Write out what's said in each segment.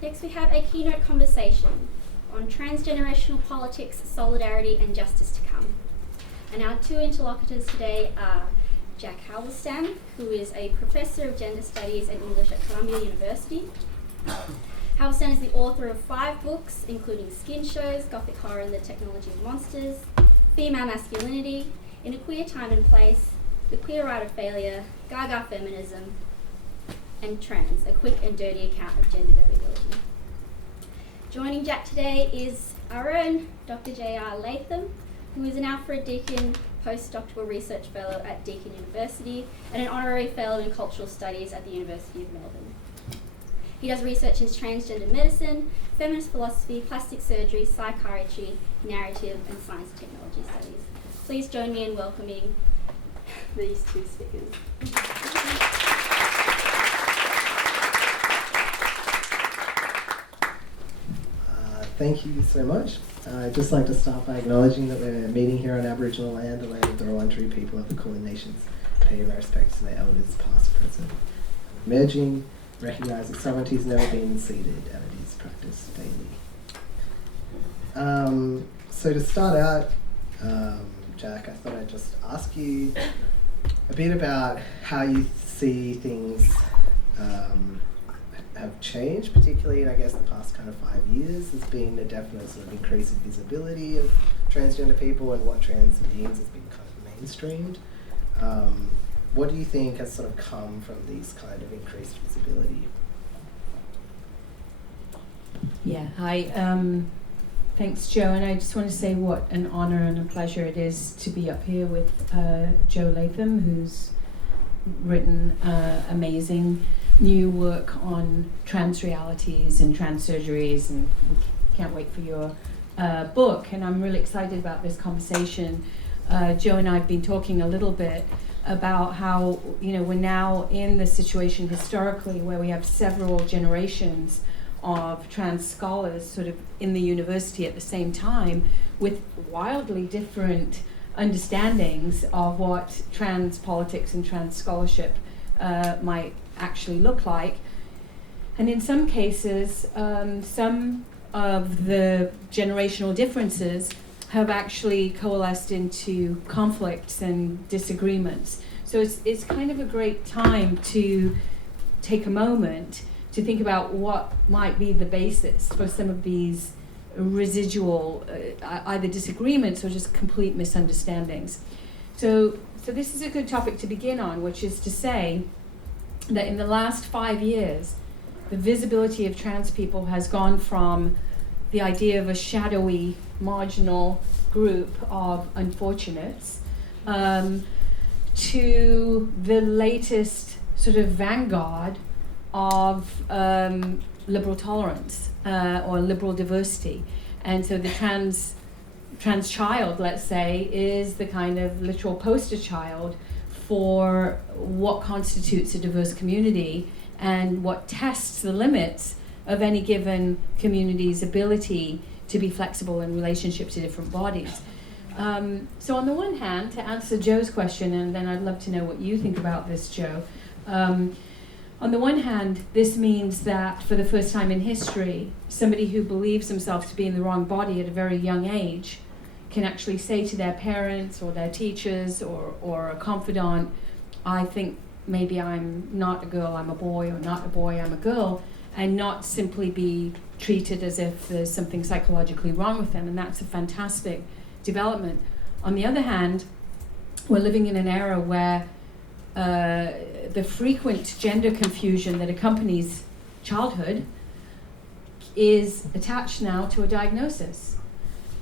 Next we have a keynote conversation on transgenerational politics, solidarity and justice to come. And our two interlocutors today are Jack Halberstam, who is a Professor of Gender Studies and English at Columbia University. Halberstam is the author of 5 books, including Skin Shows, Gothic Horror and the Technology of Monsters, Female Masculinity, In a Queer Time and Place, The Queer Rite of Failure, Gaga Feminism, and Trans, a quick and dirty account of gender variability. Joining Jack today is our own Dr. J.R Latham, who is an Alfred Deakin postdoctoral research fellow at Deakin University and an honorary fellow in cultural studies at the University of Melbourne. He does research in transgender medicine, feminist philosophy, plastic surgery, psychiatry, narrative and science and technology studies. Please join me in welcoming these two speakers. Thank you so much. I'd just like to start by acknowledging that we're meeting here on Aboriginal land, the land of the Wurundjeri people of the Kulin Nations, paying our respects to their elders past, present, and emerging, recognise that sovereignty has never been ceded and it is practiced daily. So to start out, Jack, I thought I'd just ask you a bit about how you see things have changed, particularly in, I guess, the past kind of 5 years. There's been a definite sort of increase in visibility of transgender people and what trans means has been kind of mainstreamed. What do you think has sort of come from these kind of increased visibility? Yeah, hi. Thanks, Joe. And I just want to say what an honour and a pleasure it is to be up here with J.R Latham, who's written amazing new work on trans realities and trans surgeries, and we can't wait for your book. And I'm really excited about this conversation. Joe and I have been talking a little bit about how, you know, we're now in the situation historically where we have several generations of trans scholars sort of in the university at the same time with wildly different understandings of what trans politics and trans scholarship might actually look like. And in some cases, some of the generational differences have actually coalesced into conflicts and disagreements. So it's kind of a great time to take a moment to think about what might be the basis for some of these residual either disagreements or just complete misunderstandings. So this is a good topic to begin on, which is to say that in the last 5 years, the visibility of trans people has gone from the idea of a shadowy, marginal group of unfortunates to the latest sort of vanguard of liberal tolerance or liberal diversity. And so the trans child, let's say, is the kind of literal poster child for what constitutes a diverse community and what tests the limits of any given community's ability to be flexible in relationship to different bodies. So on the one hand, to answer Joe's question, and then I'd love to know what you think about this, Joe. On the one hand, this means that for the first time in history, somebody who believes themselves to be in the wrong body at a very young age can actually say to their parents or their teachers or a confidant, I think maybe I'm not a girl, I'm a boy, or not a boy, I'm a girl, and not simply be treated as if there's something psychologically wrong with them. And that's a fantastic development. On the other hand, we're living in an era where the frequent gender confusion that accompanies childhood is attached now to a diagnosis.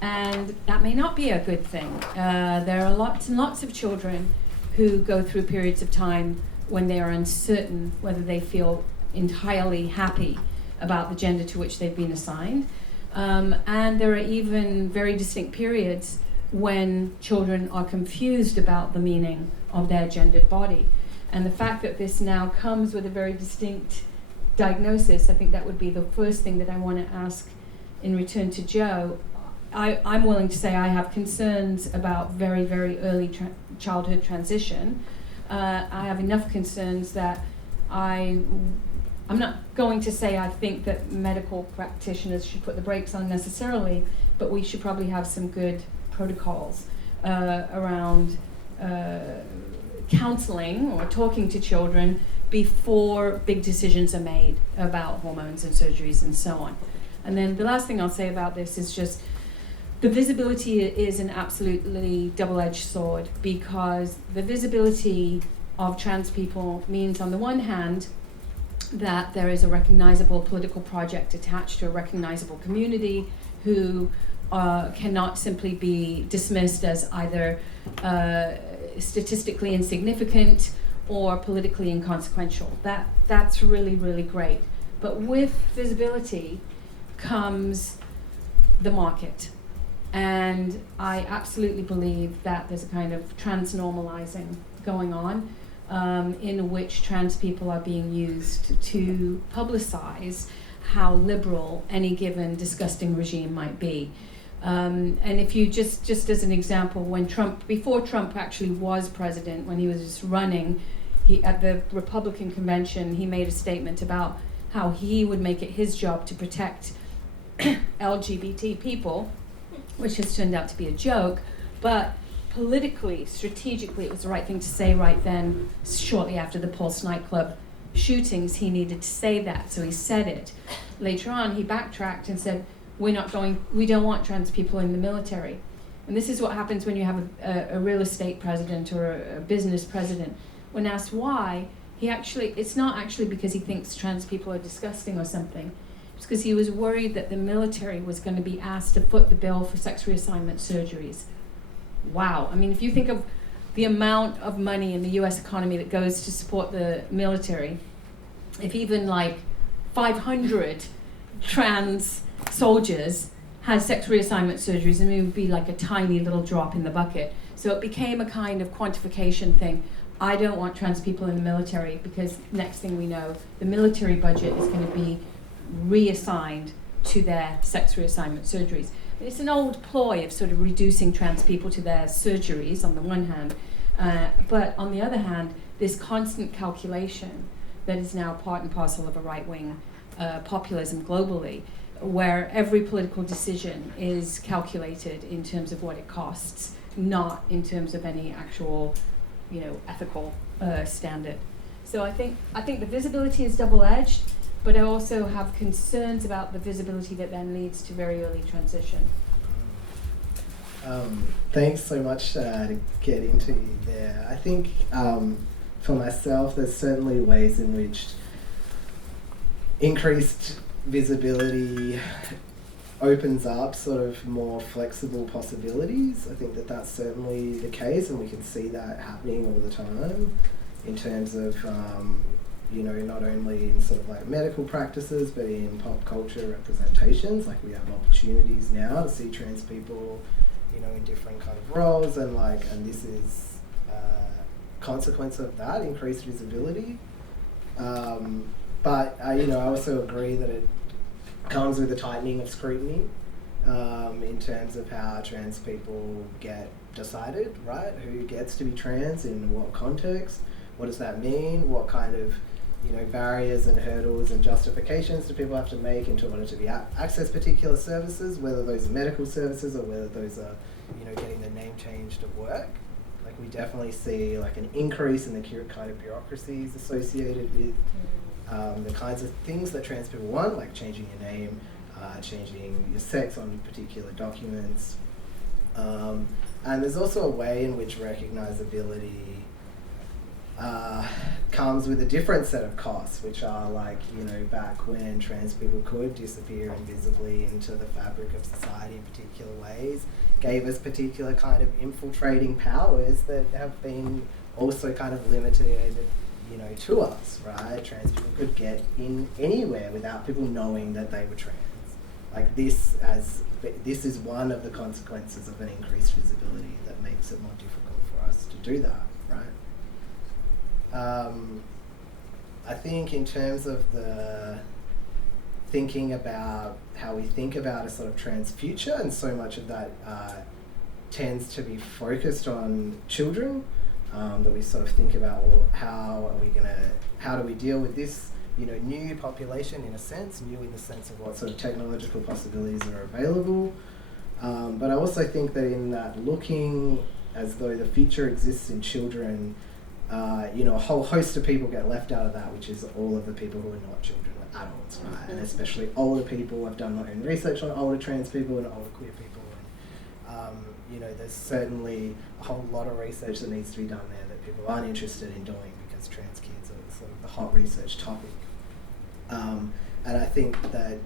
And that may not be a good thing. There are lots and lots of children who go through periods of time when they are uncertain whether they feel entirely happy about the gender to which they've been assigned. And there are even very distinct periods when children are confused about the meaning of their gendered body. And the fact that this now comes with a very distinct diagnosis, I think that would be the first thing that I want to ask in return to Joe. I'm willing to say I have concerns about very, very early childhood transition. I have enough concerns that I I'm not going to say I think that medical practitioners should put the brakes on necessarily, but we should probably have some good protocols around counseling or talking to children before big decisions are made about hormones and surgeries and so on. And then the last thing I'll say about this is just the visibility is an absolutely double-edged sword, because the visibility of trans people means, on the one hand, that there is a recognizable political project attached to a recognizable community who cannot simply be dismissed as either statistically insignificant or politically inconsequential. That's really, really great. But with visibility comes the market. And I absolutely believe that there's a kind of trans-normalizing going on, in which trans people are being used to publicize how liberal any given disgusting regime might be. And if you just as an example, when before Trump actually was president, when he was just running, at the Republican convention, he made a statement about how he would make it his job to protect LGBT people, which has turned out to be a joke, but politically, strategically, it was the right thing to say right then. Shortly after the Pulse nightclub shootings, he needed to say that, so he said it. Later on, he backtracked and said, we don't want trans people in the military. And this is what happens when you have a real estate president or a business president. When asked why, it's not actually because he thinks trans people are disgusting or something. It's because he was worried that the military was going to be asked to foot the bill for sex reassignment surgeries. Wow. I mean, if you think of the amount of money in the US economy that goes to support the military, if even like 500 trans soldiers had sex reassignment surgeries, I mean, it would be like a tiny little drop in the bucket. So it became a kind of quantification thing. I don't want trans people in the military, because next thing we know, the military budget is going to be reassigned to their sex reassignment surgeries. It's an old ploy of sort of reducing trans people to their surgeries on the one hand, but on the other hand, this constant calculation that is now part and parcel of a right-wing populism globally, where every political decision is calculated in terms of what it costs, not in terms of any actual, ethical standard. So I think the visibility is double-edged, but I also have concerns about the visibility that then leads to very early transition. Thanks so much to get into there. I think for myself, there's certainly ways in which increased visibility opens up sort of more flexible possibilities. I think that that's certainly the case, and we can see that happening all the time in terms of not only in sort of like medical practices, but in pop culture representations. Like, we have opportunities now to see trans people, in different kind of roles, and this is a consequence of that increased visibility. But I also agree that it comes with a tightening of scrutiny in terms of how trans people get decided, right? Who gets to be trans, in what context? What does that mean? What kind of barriers and hurdles and justifications do people have to make in order to be access particular services, whether those are medical services or whether those are, getting their name changed at work? Like, we definitely see like an increase in the kind of bureaucracies associated with the kinds of things that trans people want, like changing your name, changing your sex on particular documents. And there's also a way in which recognizability comes with a different set of costs, which are like, back when trans people could disappear invisibly into the fabric of society in particular ways, gave us particular kind of infiltrating powers that have been also kind of limited, to us, right? Trans people could get in anywhere without people knowing that they were trans. Like, this is one of the consequences of an increased visibility that makes it more difficult for us to do that, right? I think in terms of the thinking about how we think about a sort of trans future, and so much of that tends to be focused on children, that we sort of think about, well, how do we deal with this new population in a sense, new in the sense of what sort of technological possibilities are available. But I also think that in that looking as though the future exists in children, a whole host of people get left out of that, which is all of the people who are not children, adults, right? And especially older people. I've done my own research on older trans people and older queer people. And, there's certainly a whole lot of research that needs to be done there that people aren't interested in doing because trans kids are sort of the hot research topic. And I think that,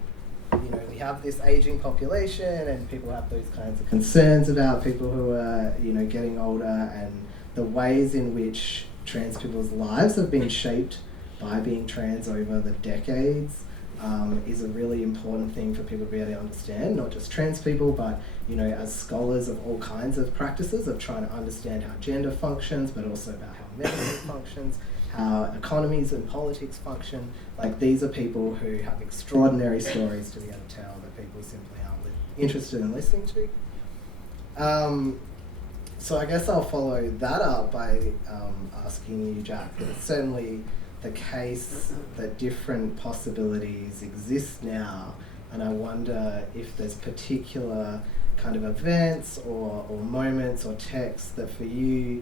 we have this aging population and people have those kinds of concerns about people who are, getting older, and the ways in which trans people's lives have been shaped by being trans over the decades is a really important thing for people to be able to understand, not just trans people, but as scholars of all kinds of practices of trying to understand how gender functions, but also about how medicine functions, how economies and politics function. Like, these are people who have extraordinary stories to be able to tell that people simply aren't interested in listening to. So I guess I'll follow that up by asking you, Jack, that it's certainly the case that different possibilities exist now, and I wonder if there's particular kind of events or moments or texts that for you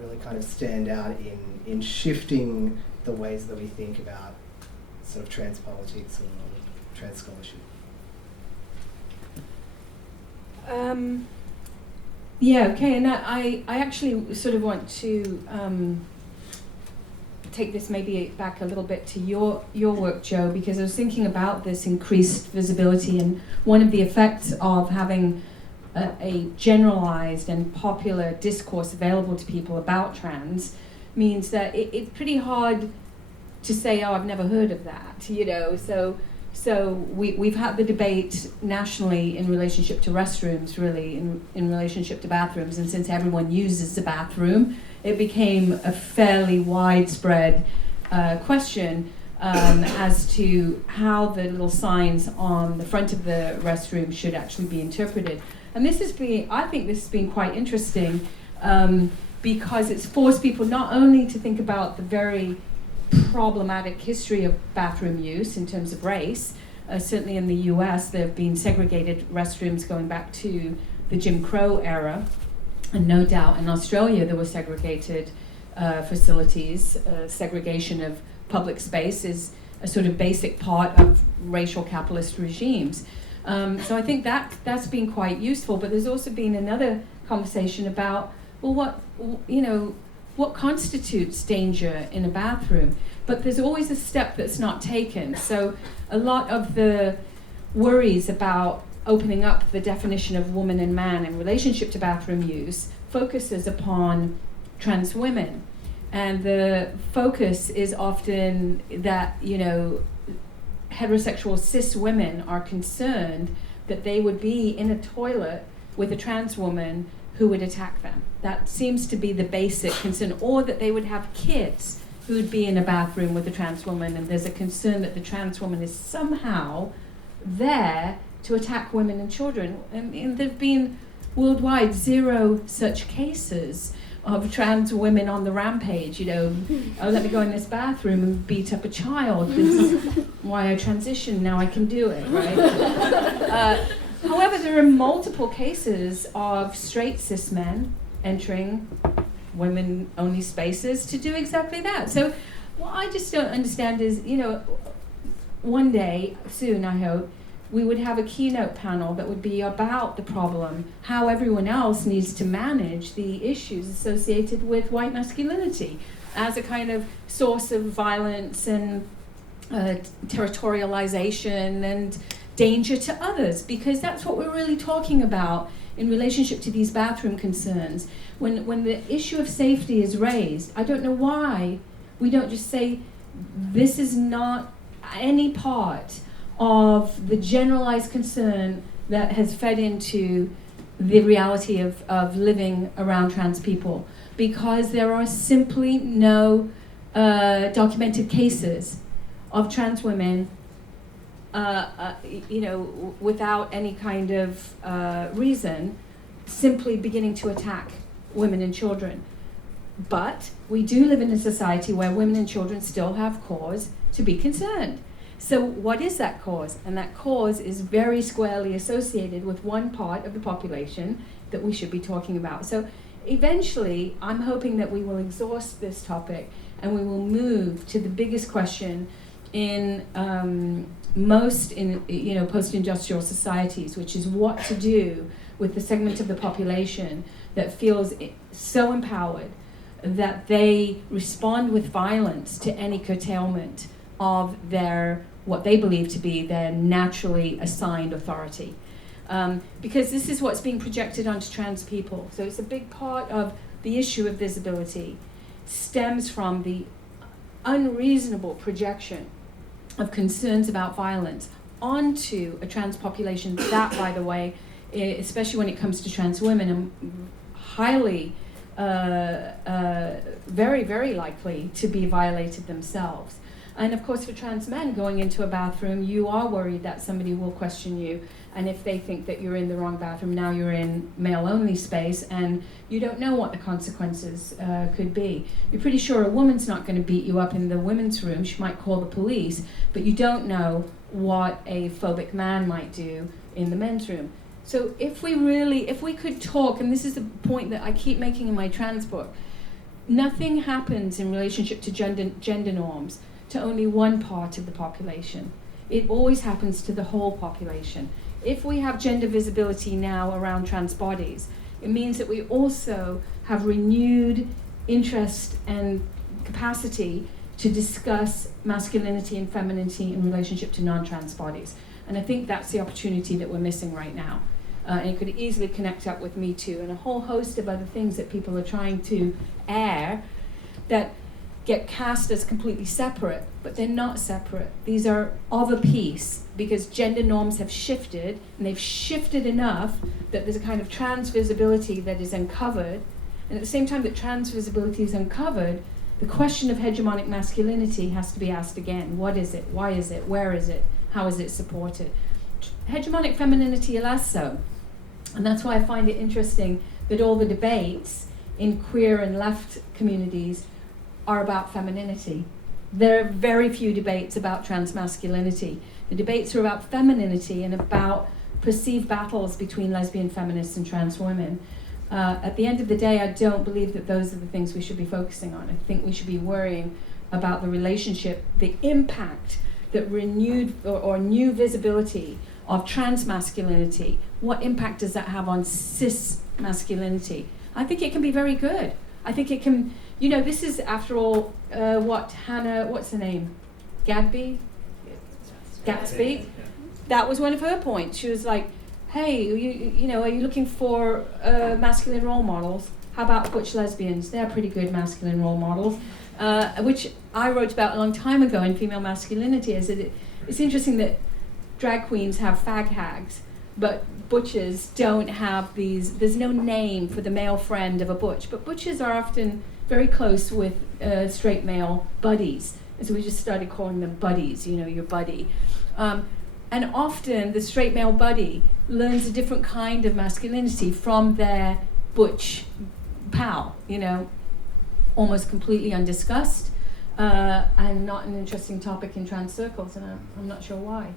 really kind of stand out in shifting the ways that we think about sort of trans politics or trans scholarship. Yeah, okay, and I actually sort of want to take this maybe back a little bit to your work, Joe, because I was thinking about this increased visibility, and one of the effects of having a generalized and popular discourse available to people about trans means that it's pretty hard to say, oh, I've never heard of that, So we've had the debate nationally in relationship to restrooms, really, in relationship to bathrooms, and since everyone uses the bathroom, it became a fairly widespread question as to how the little signs on the front of the restroom should actually be interpreted. And I think this has been quite interesting because it's forced people not only to think about the very problematic history of bathroom use in terms of race. Certainly in the US, there have been segregated restrooms going back to the Jim Crow era. And no doubt in Australia there were segregated facilities. Segregation of public space is a sort of basic part of racial capitalist regimes. So I think that's been quite useful. But there's also been another conversation about, well, what constitutes danger in a bathroom? But there's always a step that's not taken. So a lot of the worries about opening up the definition of woman and man in relationship to bathroom use focuses upon trans women. And the focus is often that, heterosexual cis women are concerned that they would be in a toilet with a trans woman who would attack them. That seems to be the basic concern, or that they would have kids who would be in a bathroom with a trans woman, and there's a concern that the trans woman is somehow there to attack women and children. And there have been worldwide 0 such cases of trans women on the rampage, oh, let me go in this bathroom and beat up a child. This is why I transitioned, now I can do it, right? However, there are multiple cases of straight cis men entering women-only spaces to do exactly that. So what I just don't understand is, one day, soon I hope, we would have a keynote panel that would be about the problem, how everyone else needs to manage the issues associated with white masculinity as a kind of source of violence and territorialization and danger to others, because that's what we're really talking about in relationship to these bathroom concerns. When the issue of safety is raised, I don't know why we don't just say this is not any part of the generalized concern that has fed into the reality of living around trans people, because there are simply no documented cases of trans women without any kind of reason, simply beginning to attack women and children. But we do live in a society where women and children still have cause to be concerned. So what is that cause? And that cause is very squarely associated with one part of the population that we should be talking about. So eventually, I'm hoping that we will exhaust this topic and we will move to the biggest question in most post-industrial societies, which is what to do with the segment of the population that feels so empowered that they respond with violence to any curtailment of their, what they believe to be their naturally assigned authority. Because this is what's being projected onto trans people. So it's a big part of the issue of visibility stems from the unreasonable projection of concerns about violence onto a trans population that, by the way, especially when it comes to trans women, are highly, very, very likely to be violated themselves. And of course, for trans men going into a bathroom, you are worried that somebody will question you. And if they think that you're in the wrong bathroom, now you're in male-only space, and you don't know what the consequences could be. You're pretty sure a woman's not going to beat you up in the women's room. She might call the police, but you don't know what a phobic man might do in the men's room. So if we could talk, and this is the point that I keep making in my trans book, nothing happens in relationship to gender norms to only one part of the population. It always happens to the whole population. If we have gender visibility now around trans bodies, it means that we also have renewed interest and capacity to discuss masculinity and femininity in relationship to non-trans bodies. And I think that's the opportunity that we're missing right now. And it could easily connect up with Me Too and a whole host of other things that people are trying to air that get cast as completely separate, but they're not separate. These are of a piece, because gender norms have shifted, and they've shifted enough that there's a kind of trans visibility that is uncovered. And at the same time that trans visibility is uncovered, the question of hegemonic masculinity has to be asked again. What is it? Why is it? Where is it? How is it supported? Hegemonic femininity less so. And that's why I find it interesting that all the debates in queer and left communities are about femininity. There are very few debates about transmasculinity. The debates are about femininity and about perceived battles between lesbian feminists and trans women. At the end of the day, I don't believe that those are the things we should be focusing on. I think we should be worrying about the relationship, the impact that renewed or new visibility of transmasculinity, what impact does that have on cis masculinity? I think it can be very good. I think it can, this is, after all, what's her name? Gatsby? That was one of her points. She was like, hey, are you looking for masculine role models? How about butch lesbians? They're pretty good masculine role models, which I wrote about a long time ago in Female Masculinity. It's interesting that drag queens have fag hags, but butches don't have these. There's no name for the male friend of a butch, but butches are often very close with straight male buddies, and so we just started calling them buddies. Your buddy, and often the straight male buddy learns a different kind of masculinity from their butch pal. Almost completely undiscussed, and not an interesting topic in trans circles, and I'm not sure why.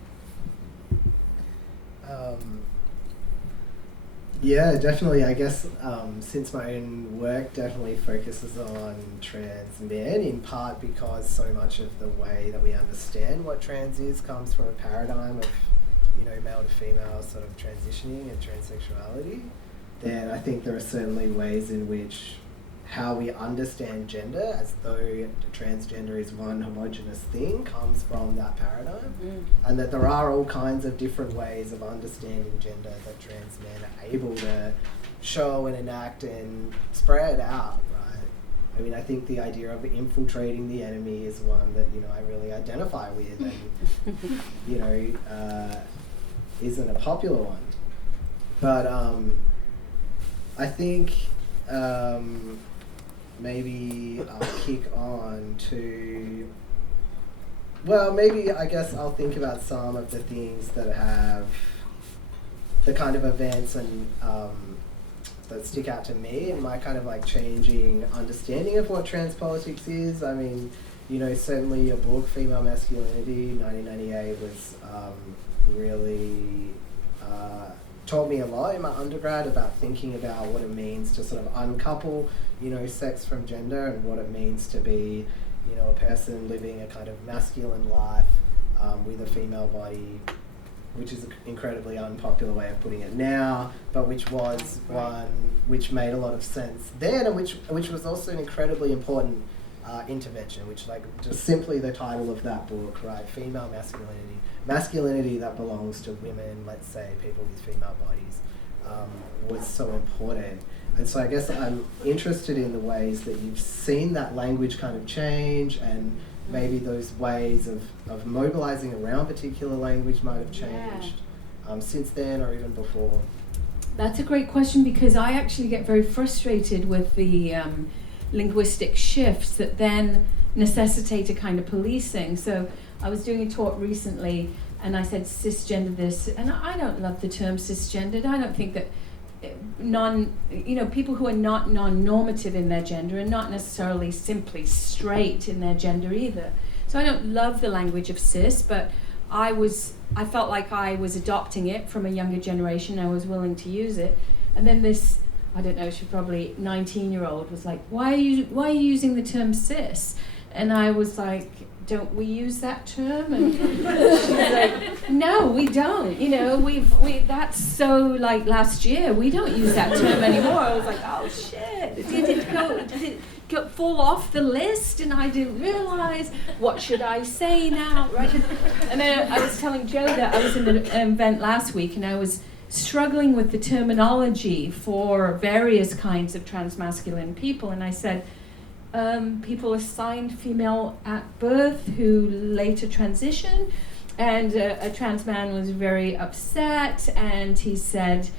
Yeah, definitely. I guess since my own work definitely focuses on trans men, in part because so much of the way that we understand what trans is comes from a paradigm of, male to female sort of transitioning and transsexuality, then I think there are certainly ways in which how we understand gender as though transgender is one homogenous thing comes from that paradigm, and that there are all kinds of different ways of understanding gender that trans men are able to show and enact and spread out, right? I mean, I think the idea of infiltrating the enemy is one that, I really identify with and, isn't a popular one. But I think maybe I'll kick on to, maybe I guess I'll think about some of the things that have the kind of events and that stick out to me in my kind of like changing understanding of what trans politics is. I mean, certainly your book, Female Masculinity, 1998, was really taught me a lot in my undergrad about thinking about what it means to sort of uncouple, sex from gender, and what it means to be, a person living a kind of masculine life with a female body, which is an incredibly unpopular way of putting it now, but which was one which made a lot of sense then, and which was also an incredibly important intervention, which, like, just simply the title of that book, right? Female masculinity that belongs to women, let's say people with female bodies, was so important. And so I guess I'm interested in the ways that you've seen that language kind of change, and maybe those ways of mobilizing around particular language might have changed since then or even before. That's a great question, because I actually get very frustrated with the linguistic shifts that then necessitate a kind of policing. So I was doing a talk recently and I said cisgender this, and I don't love the term cisgendered. I don't think that people who are not non-normative in their gender are not necessarily simply straight in their gender either. So I don't love the language of cis, but I felt like I was adopting it from a younger generation. I was willing to use it. And then this, I don't know, she's probably 19-year-old was like, why are you using the term cis? And I was like, don't we use that term? And she's like, no, we don't. That's so like last year. We don't use that term anymore. I was like, oh shit, did it fall off the list? And I didn't realize, what should I say now, right? And then I was telling Joe that I was in an event last week and I was struggling with the terminology for various kinds of transmasculine people, and I said, people assigned female at birth who later transition, and a trans man was very upset, and he said,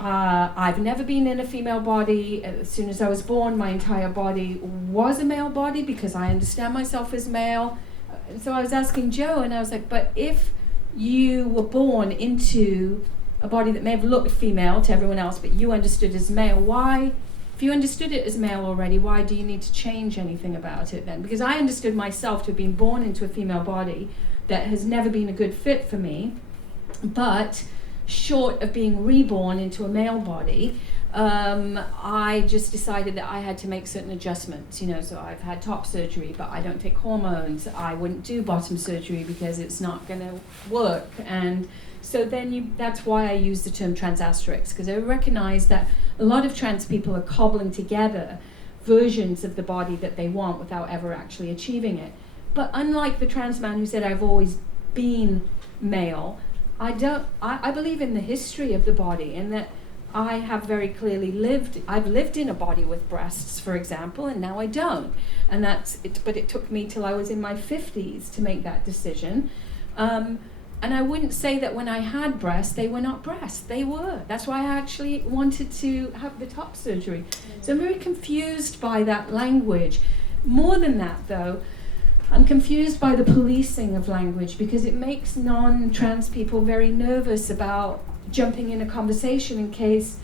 I've never been in a female body. As soon as I was born, my entire body was a male body because I understand myself as male. So I was asking Joe, and I was like, but if you were born into a body that may have looked female to everyone else, but you understood as male, why? If you understood it as male already, why do you need to change anything about it then? Because I understood myself to have been born into a female body that has never been a good fit for me, but short of being reborn into a male body, I just decided that I had to make certain adjustments, so I've had top surgery, but I don't take hormones. I wouldn't do bottom surgery because it's not going to work. And so then that's why I use the term transasterix, because I recognize that a lot of trans people are cobbling together versions of the body that they want without ever actually achieving it. But unlike the trans man who said, I've always been male, I believe in the history of the body, and that I have very clearly I've lived in a body with breasts, for example, and now I don't. And that's it, but it took me till I was in my 50s to make that decision. And I wouldn't say that when I had breasts, they were not breasts. They were. That's why I actually wanted to have the top surgery. So I'm very confused by that language. More than that, though, I'm confused by the policing of language, because it makes non-trans people very nervous about jumping in a conversation in case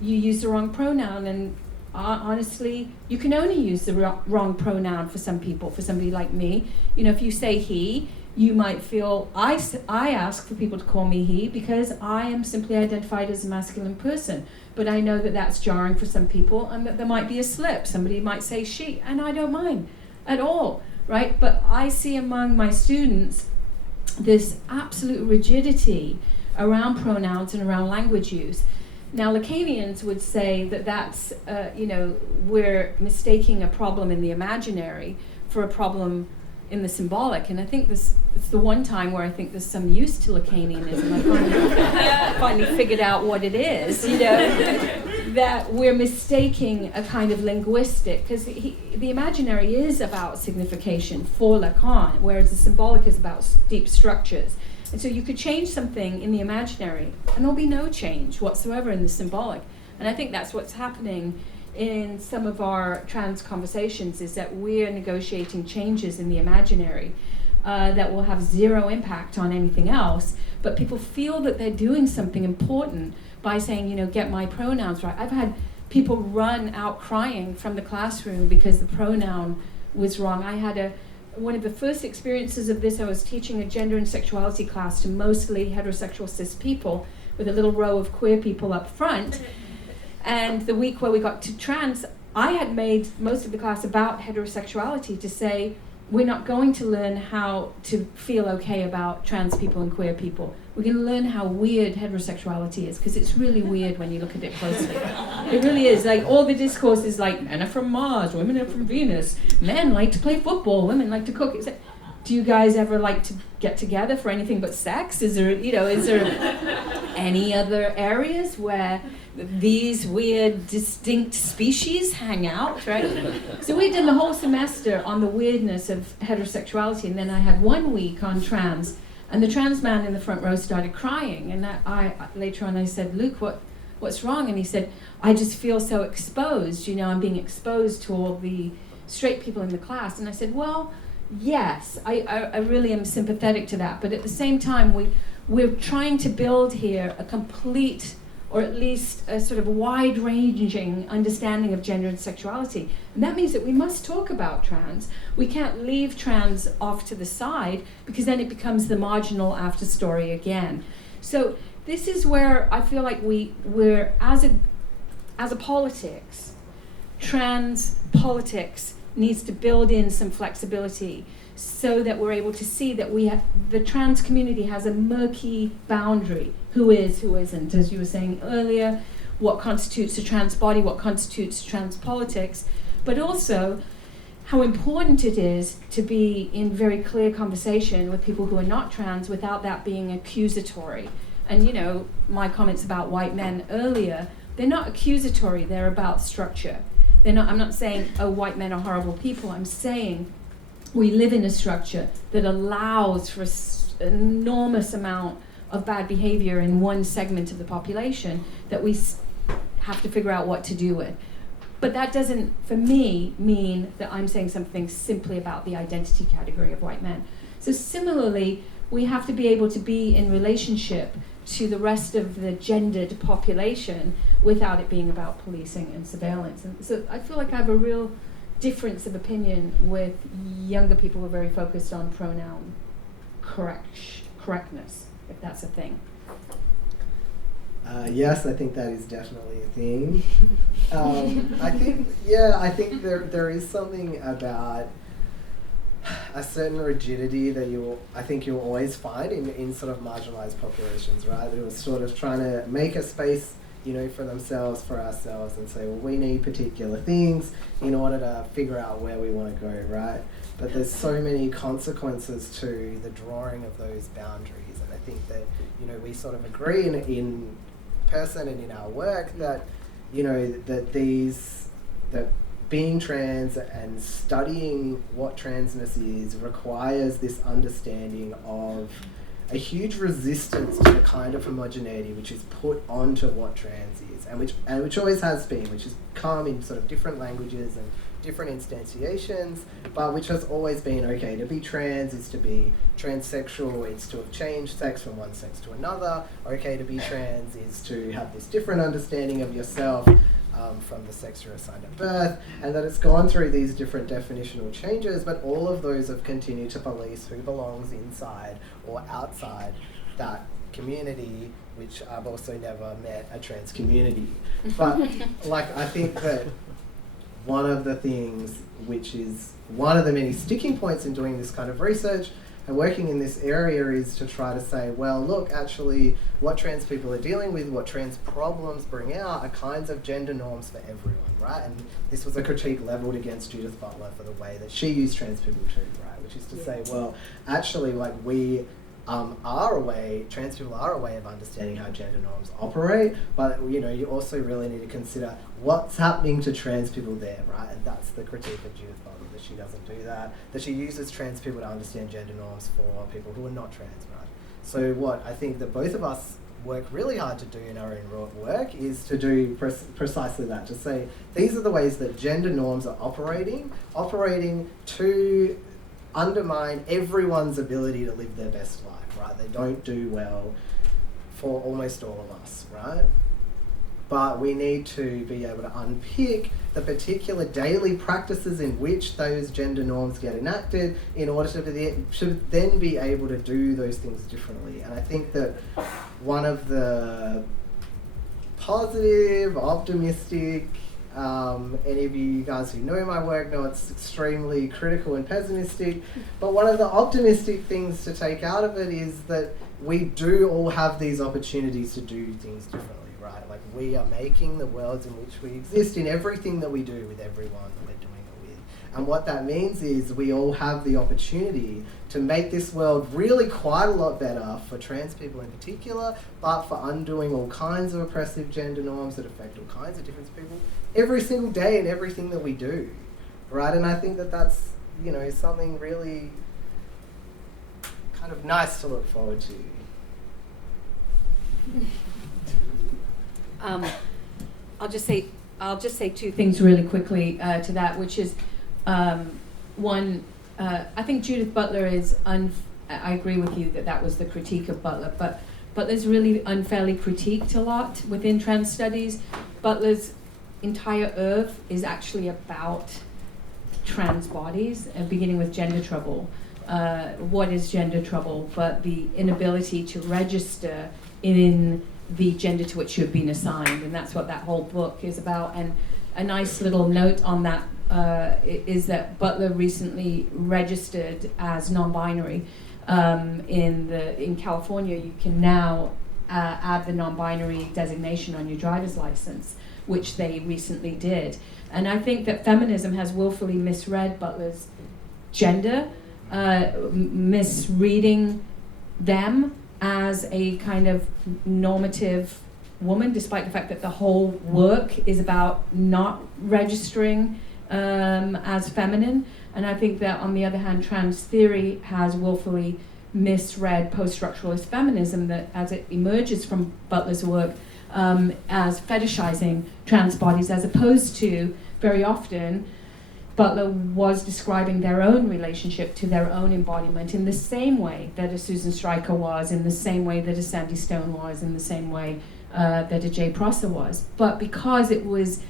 you use the wrong pronoun. And honestly, you can only use the wrong pronoun for some people. For somebody like me, if you say he, you might feel, I ask for people to call me he because I am simply identified as a masculine person. But I know that that's jarring for some people, and that there might be a slip. Somebody might say she, and I don't mind at all, right? But I see among my students this absolute rigidity around pronouns and around language use. Now, Lacanians would say that that's, we're mistaking a problem in the imaginary for a problem in the symbolic, and I think it's the one time where I think there's some use to Lacanianism. I finally figured out what it is, that we're mistaking a kind of linguistic, because the imaginary is about signification for Lacan, whereas the symbolic is about deep structures. And so you could change something in the imaginary, and there'll be no change whatsoever in the symbolic. And I think that's what's happening in some of our trans conversations, is that we're negotiating changes in the imaginary that will have zero impact on anything else, but people feel that they're doing something important by saying, get my pronouns right. I've had people run out crying from the classroom because the pronoun was wrong. I had one of the first experiences of this. I was teaching a gender and sexuality class to mostly heterosexual cis people with a little row of queer people up front. And the week where we got to trans, I had made most of the class about heterosexuality to say, we're not going to learn how to feel okay about trans people and queer people. We're going to learn how weird heterosexuality is, because it's really weird when you look at it closely. It really is. Like, all the discourse is like, men are from Mars, women are from Venus, men like to play football, women like to cook. It's like, do you guys ever like to get together for anything but sex? Is there any other areas where these weird, distinct species hang out, right? So we did the whole semester on the weirdness of heterosexuality, and then I had 1 week on trans, and the trans man in the front row started crying, and I later on I said, Luke, what's wrong? And he said, I just feel so exposed, I'm being exposed to all the straight people in the class. And I said, well, yes, I really am sympathetic to that, but at the same time, we're trying to build here a complete, or at least a sort of wide-ranging understanding of gender and sexuality. And that means that we must talk about trans. We can't leave trans off to the side, because then it becomes the marginal after story again. So this is where I feel like we're as a politics, trans politics needs to build in some flexibility, so that we're able to see that the trans community has a murky boundary. Who is, who isn't, as you were saying earlier, what constitutes a trans body, what constitutes trans politics, but also how important it is to be in very clear conversation with people who are not trans without that being accusatory. And my comments about white men earlier, they're not accusatory, they're about structure. I'm not saying, oh, white men are horrible people. I'm saying we live in a structure that allows for an enormous amount of bad behavior in one segment of the population that we have to figure out what to do with. But that doesn't, for me, mean that I'm saying something simply about the identity category of white men. So similarly, we have to be able to be in relationship to the rest of the gendered population without it being about policing and surveillance. And so I feel like I have a real difference of opinion with younger people who are very focused on pronoun correctness, if that's a thing. Yes, I think that is definitely a theme. I think there is something about a certain rigidity that you'll always find in sort of marginalized populations, right? It was sort of trying to make a space, for themselves, for ourselves, and say, well, we need particular things in order to figure out where we want to go, right? But there's so many consequences to the drawing of those boundaries, and I think that, we sort of agree in person and in our work that, that being trans and studying what transness is requires this understanding of a huge resistance to the kind of homogeneity which is put onto what trans is, and which always has been, which has come in sort of different languages and different instantiations, but which has always been, okay, to be trans is to be transsexual, it's to have changed sex from one sex to another. Okay, to be trans is to have this different understanding of yourself from the sex you're assigned at birth, and that it's gone through these different definitional changes, but all of those have continued to police who belongs inside or outside that community, which I've also never met a trans community. But I think that one of the things which is one of the many sticking points in doing this kind of research and working in this area is to try to say, well, look, actually, what trans people are dealing with, what trans problems bring out are kinds of gender norms for everyone, right? And this was a critique leveled against Judith Butler for the way that she used trans people too, right? Which is to say, well, actually, we trans people are a way of understanding how gender norms operate, but you also really need to consider what's happening to trans people there, right? And that's the critique of Judith Butler, that she doesn't do that she uses trans people to understand gender norms for people who are not trans, right? So what I think that both of us work really hard to do in our own work is to do precisely that, to say these are the ways that gender norms are operating to undermine everyone's ability to live their best life, right? They don't do well for almost all of us, right? but we need to be able to unpick the particular daily practices in which those gender norms get enacted in order to then be able to do those things differently. And I think that one of the positive, optimistic, any of you guys who know my work know it's extremely critical and pessimistic, but one of the optimistic things to take out of it is that we do all have these opportunities to do things differently, right? Like, we are making the worlds in which we exist in everything that we do with everyone that we're doing it with. And what that means is we all have the opportunity to make this world really quite a lot better for trans people in particular, but for undoing all kinds of oppressive gender norms that affect all kinds of different people every single day in everything that we do, right? And I think that that's, you know, something really kind of nice to look forward to. I'll just say two things really quickly to that, which is one. I think Judith Butler is I agree with you that was the critique of Butler, but Butler's really unfairly critiqued a lot within trans studies. Butler's entire oeuvre is actually about trans bodies, beginning with gender trouble. What is gender trouble but the inability to register in the gender to which you've been assigned, and that's what that whole book is about. And a nice little note on that is that Butler recently registered as non-binary. In California, you can now add the non-binary designation on your driver's license, which they recently did. And I think that feminism has willfully misread Butler's gender, misreading them as a kind of normative woman, despite the fact that the whole work is about not registering as feminine. And I think that, on the other hand, trans theory has willfully misread post-structuralist feminism, that as it emerges from Butler's work as fetishizing trans bodies, as opposed to, very often, Butler was describing their own relationship to their own embodiment in the same way that a Susan Stryker was, in the same way that a Sandy Stone was, in the same way that a Jay Prosser was. But because it was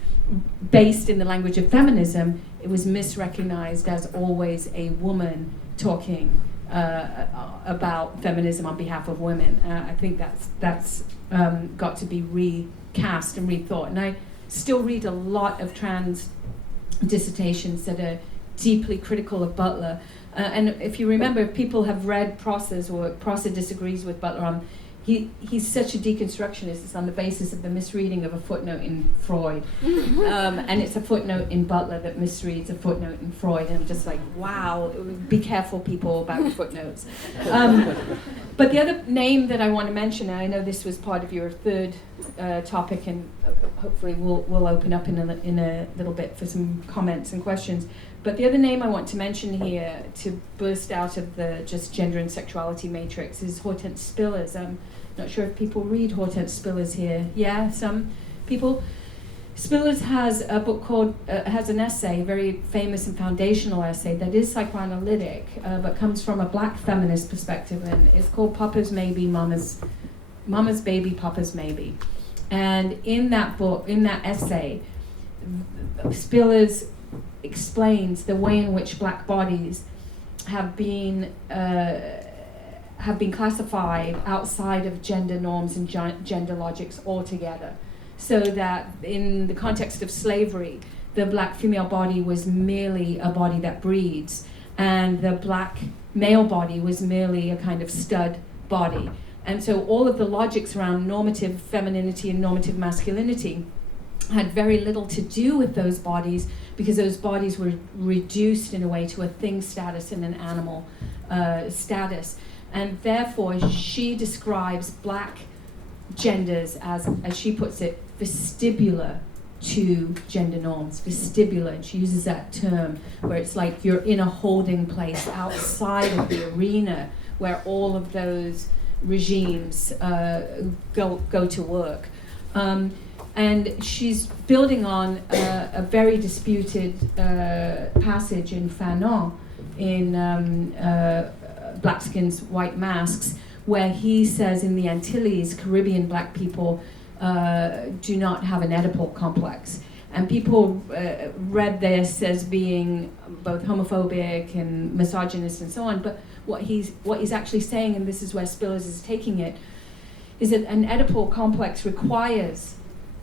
based in the language of feminism, it was misrecognized as always a woman talking about feminism on behalf of women. I think that's got to be recast and rethought. And I still read a lot of trans dissertations that are deeply critical of Butler. And if you remember, if people have read Prosser's work, Prosser disagrees with Butler on, he's such a deconstructionist. It's on the basis of the misreading of a footnote in Freud. And it's a footnote in Butler that misreads a footnote in Freud. And I'm just like, wow, be careful, people, about your footnotes. But the other name that I want to mention, and I know this was part of your third topic, and hopefully we'll open up in a little bit for some comments and questions. But the other name I want to mention here, to burst out of the just gender and sexuality matrix, is Hortense Spillers. I'm not sure if people read Hortense Spillers here. Yeah, some people. Spillers has a book called, has an essay, a very famous and foundational essay that is psychoanalytic, but comes from a black feminist perspective, and it's called Papa's Maybe, Mama's Baby, Papa's Maybe. And in that book, in that essay, Spillers explains the way in which black bodies have been classified outside of gender norms and gender logics altogether. So that in the context of slavery, the black female body was merely a body that breeds, and the black male body was merely a kind of stud body. And so all of the logics around normative femininity and normative masculinity had very little to do with those bodies, because those bodies were reduced in a way to a thing status and an animal status. And therefore, she describes black genders as she puts it, vestibular to gender norms, vestibular, and she uses that term, where it's like you're in a holding place outside of the arena where all of those regimes go to work. And she's building on a very disputed passage in Fanon in Black Skins, White Masks, where he says in the Antilles, Caribbean black people do not have an Oedipal complex. And people read this as being both homophobic and misogynist and so on, but what he's actually saying, and this is where Spillers is taking it, is that an Oedipal complex requires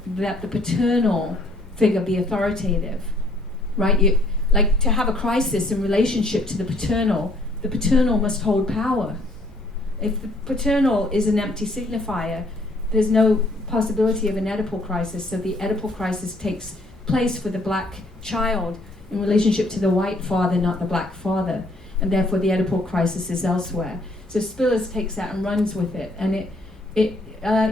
that the paternal figure be authoritative, right? Like to have a crisis in relationship to the paternal must hold power. If the paternal is an empty signifier, there's no possibility of an Oedipal crisis, so the Oedipal crisis takes place for the black child in relationship to the white father, not the black father, and therefore the Oedipal crisis is elsewhere. So Spillers takes that and runs with it, and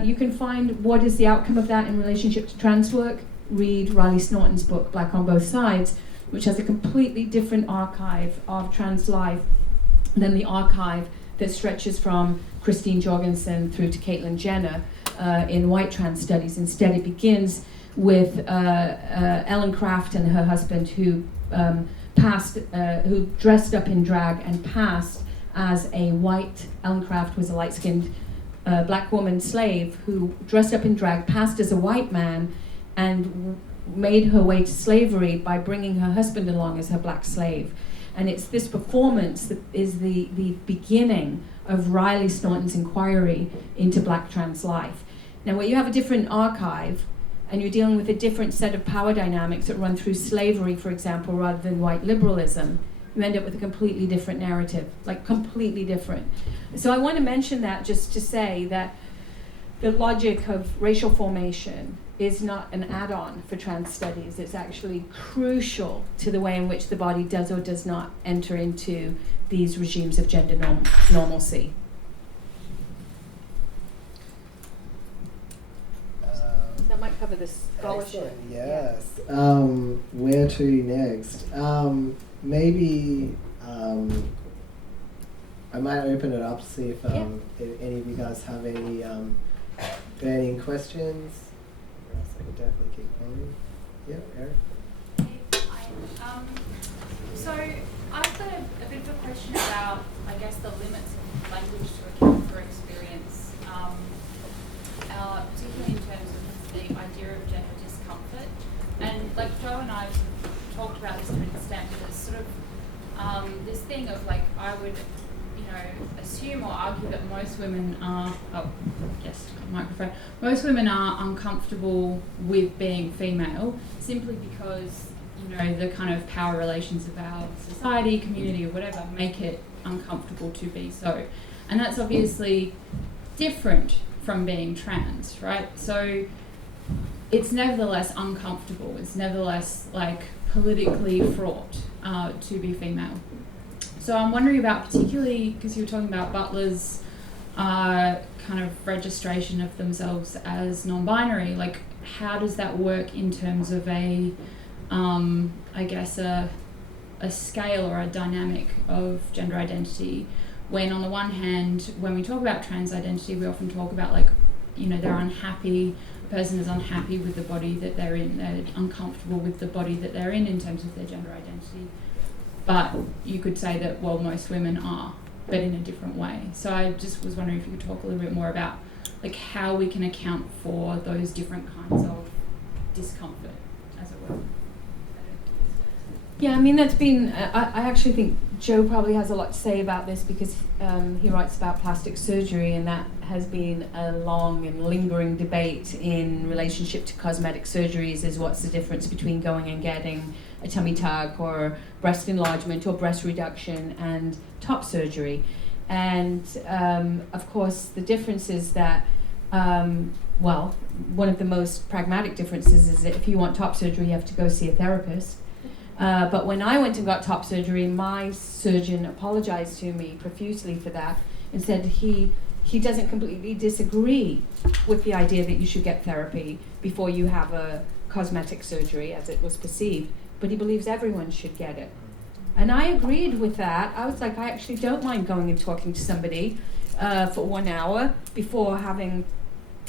you can find what is the outcome of that in relationship to trans work. Read Riley Snorton's book, Black on Both Sides, which has a completely different archive of trans life than the archive that stretches from Christine Jorgensen through to Caitlyn Jenner in white trans studies. Instead, it begins with Ellen Craft and her husband who dressed up in drag and passed as a white. Ellen Craft was a light-skinned black woman slave who dressed up in drag, passed as a white man, and made her way to slavery by bringing her husband along as her black slave. And it's this performance that is the beginning of Riley Snorton's inquiry into black trans life. Now, where you have a different archive and you're dealing with a different set of power dynamics that run through slavery, for example, rather than white liberalism, you end up with a completely different narrative, like completely different. So I want to mention that just to say that the logic of racial formation is not an add-on for trans studies. It's actually crucial to the way in which the body does or does not enter into these regimes of gender normalcy. That might cover the scholarship. Excellent, yes. Where to next? Maybe I might open it up to see if any of you guys have any burning questions. Or else I could definitely keep going. Yeah, Eric? So I've got a bit of a question about, I guess, the limits of language to account for experience, particularly in terms of the idea of gender discomfort. And like Joe and I have talked about this to an extent, but there's sort of this thing of like, I would, assume or argue that most women are, most women are uncomfortable with being female simply because, the kind of power relations of our society, community, or whatever make it uncomfortable to be so. And that's obviously different from being trans, right? So it's nevertheless uncomfortable. It's nevertheless like politically fraught to be female. So I'm wondering about, particularly because you were talking about butlers' kind of registration of themselves as non-binary, like how does that work in terms of a scale or a dynamic of gender identity, when on the one hand, when we talk about trans identity, we often talk about they're unhappy, the person is unhappy with the body that they're in, they're uncomfortable with the body that they're in terms of their gender identity. But you could say that, well, most women are, but in a different way. So I just was wondering if you could talk a little bit more about how we can account for those different kinds of discomfort, as it were. Yeah, I mean, that's been, I actually think Joe probably has a lot to say about this because he writes about plastic surgery, and that has been a long and lingering debate in relationship to cosmetic surgeries, is what's the difference between going and getting a tummy tuck or breast enlargement or breast reduction and top surgery. And of course, the difference is that, one of the most pragmatic differences is that if you want top surgery, you have to go see a therapist. But when I went and got top surgery, my surgeon apologized to me profusely for that and said he doesn't completely disagree with the idea that you should get therapy before you have a cosmetic surgery, as it was perceived, but he believes everyone should get it. And I agreed with that. I was like, I actually don't mind going and talking to somebody for 1 hour before having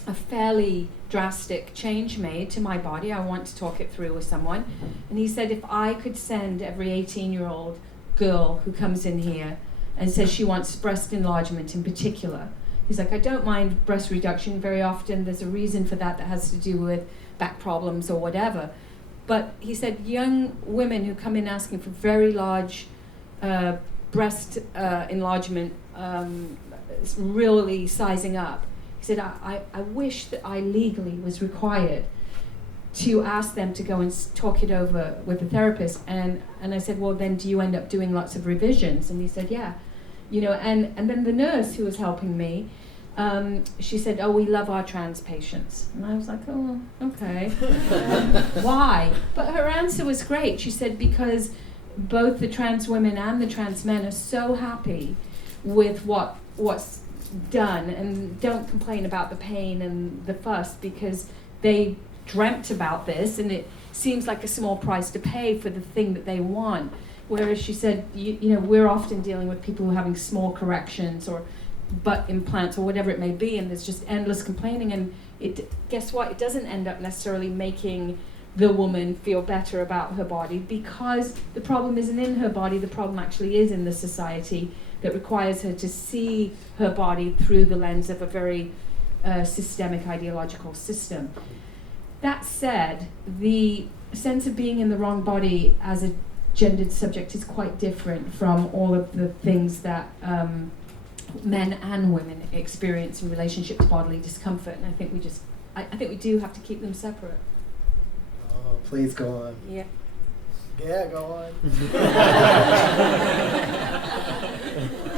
a fairly drastic change made to my body. I want to talk it through with someone. And he said if I could send every 18-year-old girl who comes in here and says she wants breast enlargement in particular He's like, I don't mind breast reduction. Very often there's a reason for that has to do with back problems or whatever. But he said young women who come in asking for very large breast enlargement, really sizing up. He said, I wish that I legally was required to ask them to go and talk it over with a therapist. And I said, well, then do you end up doing lots of revisions? And he said, yeah. You know, and then the nurse who was helping me, she said, oh, we love our trans patients. And I was like, oh, okay. Why? But her answer was great. She said, because both the trans women and the trans men are so happy with what's done and don't complain about the pain and the fuss, because they dreamt about this and it seems like a small price to pay for the thing that they want. Whereas she said, you know, we're often dealing with people who are having small corrections or butt implants or whatever it may be, and there's just endless complaining, and guess what? It doesn't end up necessarily making the woman feel better about her body, because the problem isn't in her body, the problem actually is in the society that requires her to see her body through the lens of a very systemic ideological system. That said, the sense of being in the wrong body as a gendered subject is quite different from all of the things that men and women experience in relationship to bodily discomfort, and I think we do have to keep them separate. Oh, please go on. Yeah. Yeah, go on.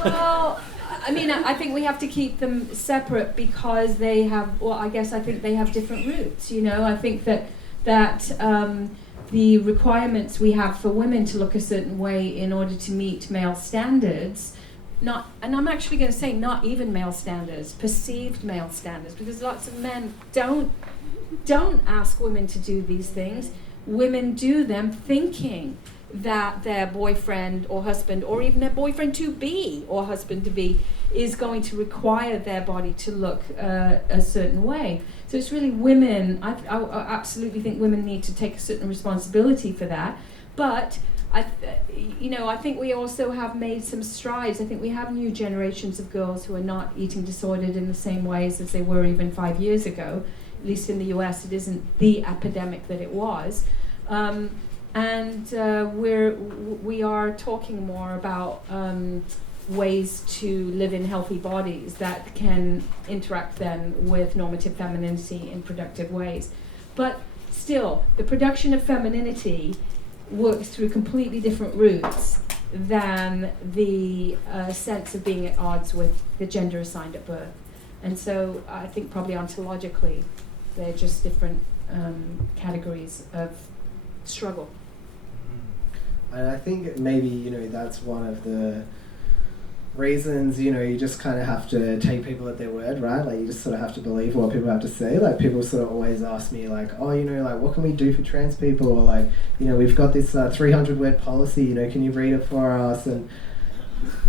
Well, I mean, I think we have to keep them separate because they have, well, I think they have different roots, you know. I think that the requirements we have for women to look a certain way in order to meet male standards, and I'm actually going to say not even male standards, perceived male standards, because lots of men don't ask women to do these things. Women do them thinking that their boyfriend or husband, or even their boyfriend to be or husband to be, is going to require their body to look a certain way. So it's really women. I absolutely think women need to take a certain responsibility for that. But I think we also have made some strides. I think we have new generations of girls who are not eating disordered in the same ways as they were even 5 years ago. At least in the US, it isn't the epidemic that it was. And we are talking more about ways to live in healthy bodies that can interact then with normative femininity in productive ways. But still, the production of femininity works through completely different routes than the sense of being at odds with the gender assigned at birth. And so I think probably ontologically, they're just different categories of struggle. And I think maybe, you know, that's one of the reasons, you know, you just kind of have to take people at their word, right? Like, you just sort of have to believe what people have to say. Like, people sort of always ask me, like, oh, you know, like, what can we do for trans people? Or, like, you know, we've got this 300-word policy, you know, can you read it for us? And,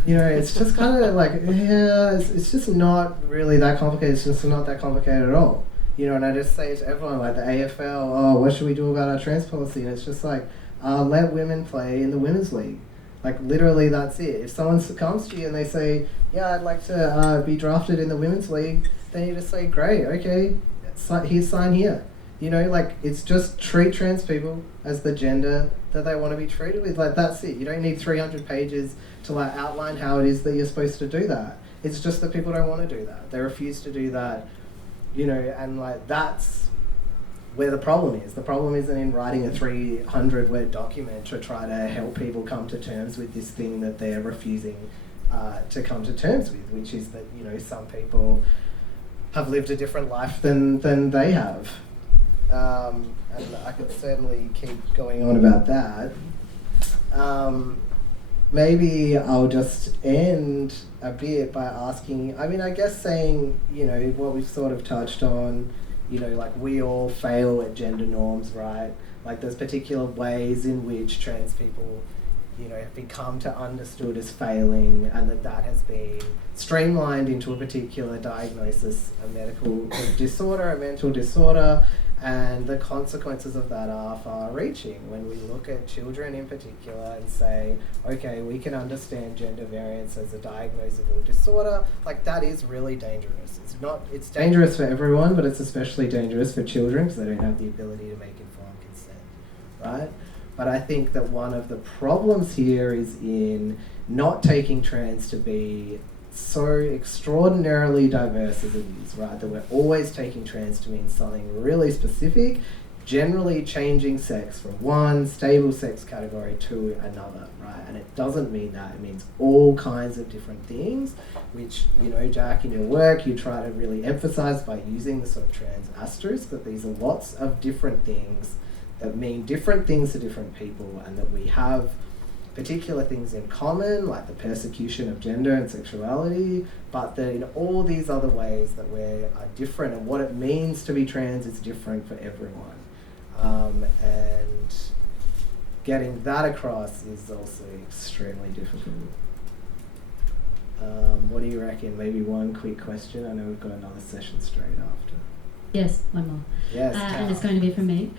you know, it's just kind of like, yeah, it's just not really that complicated. It's just not that complicated at all. You know, and I just say to everyone, like the AFL, oh, what should we do about our trans policy? And it's just like, let women play in the women's league. Like, literally, that's it. If someone comes to you and they say, yeah, I'd like to be drafted in the women's league, then you just say, great, okay, here's sign here. You know, like, it's just treat trans people as the gender that they want to be treated with. Like, that's it. You don't need 300 pages to, like, outline how it is that you're supposed to do that. It's just that people don't want to do that. They refuse to do that, you know, and, like, that's where the problem is. The problem isn't in writing a 300-word document to try to help people come to terms with this thing that they're refusing to come to terms with, which is that, you know, some people have lived a different life than they have. And I could certainly keep going on about that. Maybe I'll just end a bit by asking, I mean, I guess saying, you know, what we've sort of touched on, you know, like, we all fail at gender norms, right? Like, there's particular ways in which trans people, you know, have become to understood as failing, and that has been streamlined into a particular diagnosis, a medical disorder, a mental disorder, And the consequences of that are far-reaching. When we look at children in particular and say, okay, we can understand gender variance as a diagnosable disorder, like that is really dangerous. It's dangerous for everyone, but it's especially dangerous for children because they don't have the ability to make informed consent, right? But I think that one of the problems here is in not taking trans to be so extraordinarily diverse as it is, right? That we're always taking trans to mean something really specific, generally changing sex from one stable sex category to another, right? And it doesn't mean that. It means all kinds of different things, which, you know, Jack, in your work, you try to really emphasize by using the sort of trans asterisk, that these are lots of different things that mean different things to different people, and that we have particular things in common, like the persecution of gender and sexuality, but that in all these other ways that we are different, and what it means to be trans is different for everyone. And getting that across is also extremely difficult. What do you reckon? Maybe one quick question. I know we've got another session straight after. Yes, one more. Yes, and it's going to be from me.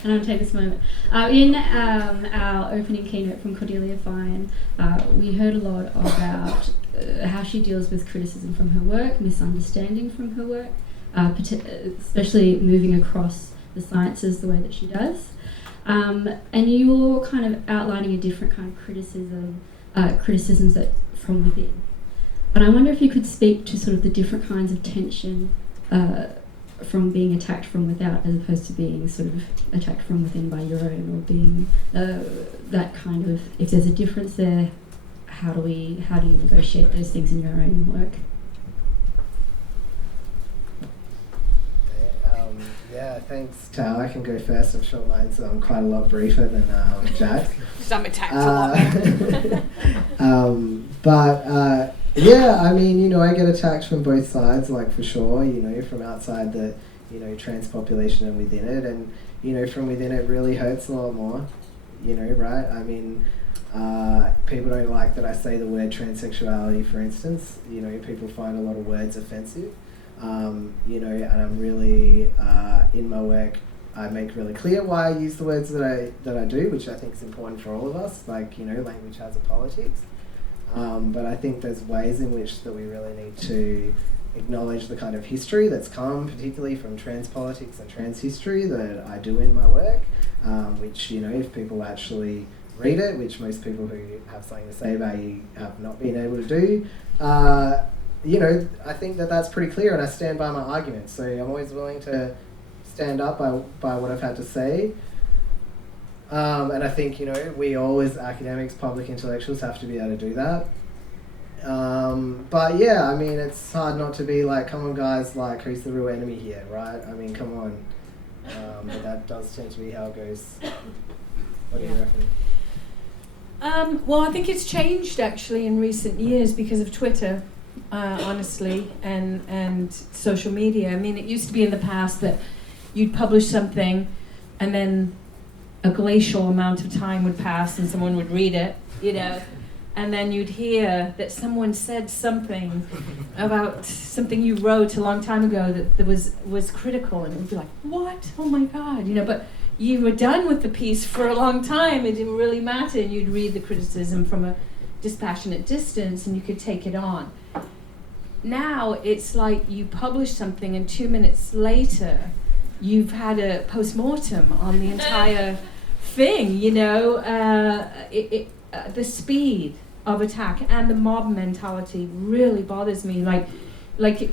And I'll take this moment. In our opening keynote from Cordelia Fine, we heard a lot about how she deals with criticism from her work, misunderstanding from her work, especially moving across the sciences the way that she does. And you're kind of outlining a different kind of criticisms that from within. And I wonder if you could speak to sort of the different kinds of tension from being attacked from without, as opposed to being sort of attacked from within by your own, or being that kind of, if there's a difference there, how do you negotiate those things in your own work? Yeah, thanks, Tal. I can go first. I'm sure mine's quite a lot briefer than Jack. I'm attacked a lot. Yeah, I mean, you know, I get attacked from both sides, like for sure, you know, from outside the, you know, trans population and within it, and, you know, from within it really hurts a lot more, you know, right? I mean, people don't like that I say the word transsexuality, for instance. You know, people find a lot of words offensive, you know, and I'm really, in my work, I make really clear why I use the words that I do, which I think is important for all of us, like, you know, language has a politics. But I think there's ways in which that we really need to acknowledge the kind of history that's come, particularly from trans politics and trans history, that I do in my work, which, you know, if people actually read it, which most people who have something to say about you have not been able to do, you know, I think that that's pretty clear, and I stand by my arguments. So I'm always willing to stand up by what I've had to say. And I think, you know, we all as academics, public intellectuals, have to be able to do that. But yeah, I mean, it's hard not to be like, come on guys, like, who's the real enemy here, right? I mean, come on. But that does tend to be how it goes. What do you reckon? Well, I think it's changed actually in recent years because of Twitter, honestly, and social media. I mean, it used to be in the past that you'd publish something and then a glacial amount of time would pass and someone would read it, you know, and then you'd hear that someone said something about something you wrote a long time ago that was critical, and it would be like, what? Oh my God, you know, but you were done with the piece for a long time. It didn't really matter, and you'd read the criticism from a dispassionate distance and you could take it on. Now it's like you publish something and 2 minutes later you've had a post-mortem on the entire thing, you know. The speed of attack and the mob mentality really bothers me. Like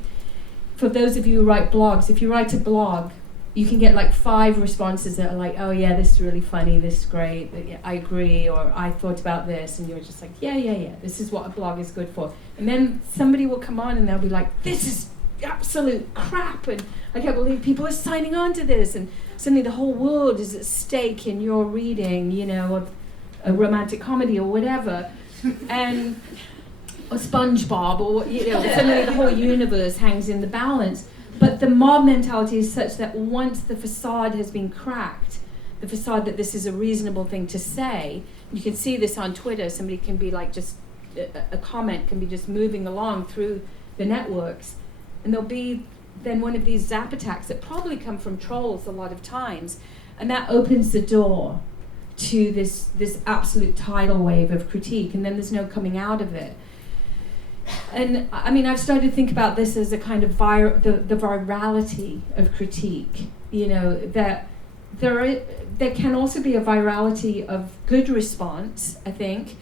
for those of you who write blogs, if you write a blog, you can get like 5 responses that are like, oh yeah, this is really funny, this is great, I agree, or I thought about this, and you're just like, yeah, this is what a blog is good for. And then somebody will come on and they'll be like, this is absolute crap, and I can't believe people are signing on to this, and suddenly the whole world is at stake in your reading, you know, of a romantic comedy or whatever, and or SpongeBob, or, you know, suddenly the whole universe hangs in the balance. But the mob mentality is such that once the facade has been cracked, the facade that this is a reasonable thing to say, you can see this on Twitter, somebody can be like just, a comment can be just moving along through the networks, and there'll be then one of these zap attacks that probably come from trolls a lot of times, and that opens the door to this absolute tidal wave of critique, and then there's no coming out of it. And I mean, I've started to think about this as a kind of the virality of critique. You know, that there can also be a virality of good response, I think.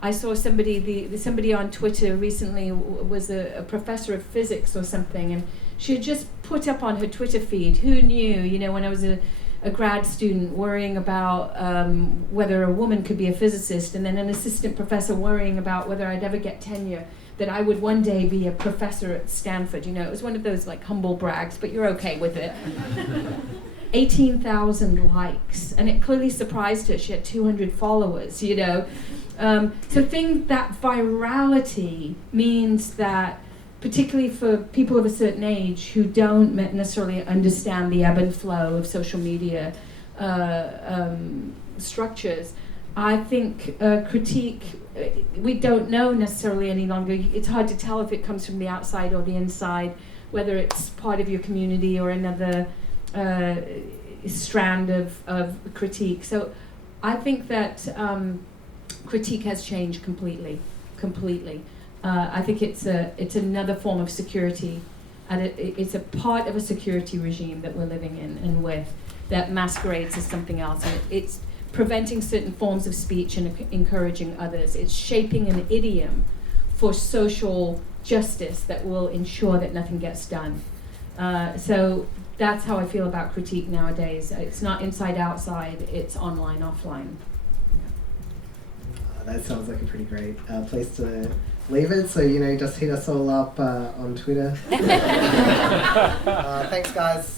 I saw somebody on Twitter recently was a professor of physics or something, and she had just put up on her Twitter feed, who knew, you know, when I was a grad student worrying about whether a woman could be a physicist, and then an assistant professor worrying about whether I'd ever get tenure, that I would one day be a professor at Stanford. You know, it was one of those like humble brags, but you're okay with it. 18,000 likes, and it clearly surprised her. She had 200 followers, you know. So that virality means that, particularly for people of a certain age who don't necessarily understand the ebb and flow of social media structures, I think critique, we don't know necessarily any longer. It's hard to tell if it comes from the outside or the inside, whether it's part of your community or another strand of critique. So I think that critique has changed completely. I think it's another form of security, and it's a part of a security regime that we're living in and with, that masquerades as something else. And it's preventing certain forms of speech and encouraging others. It's shaping an idiom for social justice that will ensure that nothing gets done. So that's how I feel about critique nowadays. It's not inside outside, it's online offline. That sounds like a pretty great place to leave it. So, you know, just hit us all up on Twitter. Thanks, guys.